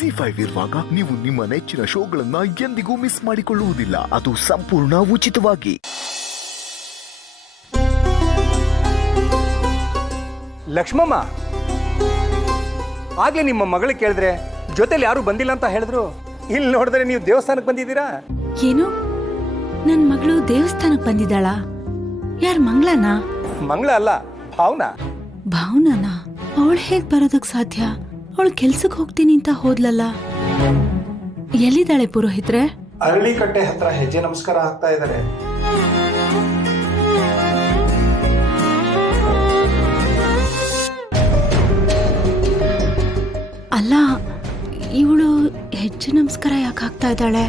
ಜಿ5 ಇರುವಾಗ ನೀವು ನಿಮ್ಮ ನೆಚ್ಚಿನ ಶೋಗಳನ್ನ ಎಂದಿಗೂ ಮಿಸ್ ಮಾಡಿಕೊಳ್ಳುವುದಿಲ್ಲ. ಅದು ಸಂಪೂರ್ಣ ಉಚಿತವಾಗಿ. ಲಕ್ಷ್ಮಮ್ಮ, ಆಗ್ಲೇ ನಿಮ್ಮ ಮಗಳು ಕೇಳಿದ್ರೆ ಜೊತೆಲಿ ಯಾರು ಬಂದಿಲ್ಲ ಅಂತ ಹೇಳಿದ್ರು. ಇಲ್ಲಿ ನೋಡಿದ್ರೆ ನೀವು ದೇವಸ್ಥಾನಕ್ಕೆ ಬಂದಿದ್ದೀರಾ. ಏನು, ನನ್ ಮಗಳು ದೇವಸ್ಥಾನಕ್ಕೆ ಬಂದಿದ್ದಾಳ? ಯಾರ್, ಮಂಗಳನಾ? ಮಂಗಳ ಅಲ್ಲ, ಭಾವನಾ. ಭಾವನಾನಾ? ಅವಳು ಹೇಗ್ ಬರೋದಕ್ ಸಾಧ್ಯ? ಅವಳು ಕೆಲ್ಸಕ್ಕೆ ಹೋಗ್ತೀನಿ ಅಂತ ಹೋದ್ಲಲ್ಲ. ಎಲ್ಲಿದ್ದಾಳೆ ಪುರೋಹಿತ್ರೆ? ಅರಳಿಕಟ್ಟೆ ಹತ್ರ ಹೆಜ್ಜೆ ನಮಸ್ಕಾರ ಹಾಕ್ತಾ ಇದ್ದಾರೆ. ಅಲ್ಲ, ಇವಳು ಹೆಜ್ಜೆ ನಮಸ್ಕಾರ ಯಾಕೆ ಹಾಕ್ತಾ ಇದ್ದಾಳೆ?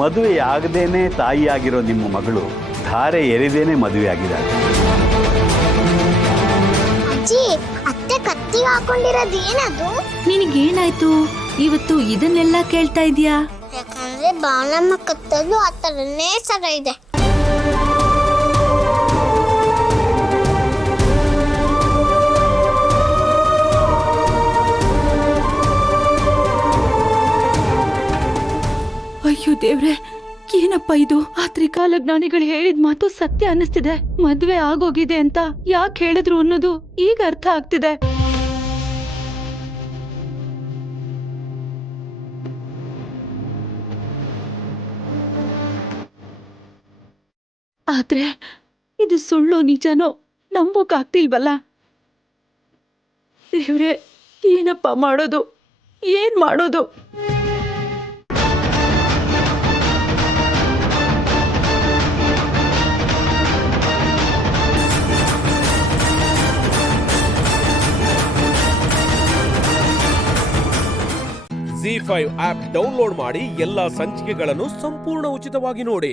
ಮದುವೆಯಾಗದೇನೆ ತಾಯಿಯಾಗಿರೋ ನಿಮ್ಮ ಮಗಳು ಧಾರೆ ಎರೆದೇನೆ ಮದುವೆಯಾಗಿದ್ದಾಳೆ. ಅಜ್ಜಿ, ಅತ್ತೆ ಕತ್ತಿ ಹಾಕೊಂಡಿರೋದು ಏನದು? ನಿನಗೇನಾಯ್ತು ಇವತ್ತು ಇದನ್ನೆಲ್ಲ ಕೇಳ್ತಾ ಇದೀಯಾ? ಯಾಕಂದ್ರೆ ಬಾಲಮ್ಮ ಕತ್ತದು ಆ ಥರನೇ ಸರ ಇದೆ. ಅಯ್ಯೋ ದೇವ್ರೆ, ಏನಪ್ಪ ಇದು? ಆ ತ್ರಿಕಾಲಜ್ಞಾನಿಗಳು ಹೇಳಿದ ಮಾತು ಸತ್ಯ ಅನ್ನಿಸ್ತಿದೆ. ಮದ್ವೆ ಆಗೋಗಿದೆ ಅಂತ ಯಾಕೆ ಹೇಳಿದ್ರು ಅನ್ನೋದು ಈಗ ಅರ್ಥ ಆಗ್ತಿದೆ. ಆದ್ರೆ ಇದು ಸುಳ್ಳು ನಿಜನೋ ನಂಬೋಕಾಗ್ತಿಲ್ವಲ್ಲ. ದೇವ್ರೆ, ಏನಪ್ಪ ಮಾಡೋದು? ಏನ್ ಮಾಡೋದು? ಜಿ5 ಆಪ್ ಡೌನ್ಲೋಡ್ ಮಾಡಿ ಎಲ್ಲಾ ಸಂಚಿಕೆಗಳನ್ನು ಸಂಪೂರ್ಣ ಉಚಿತವಾಗಿ ನೋಡಿ.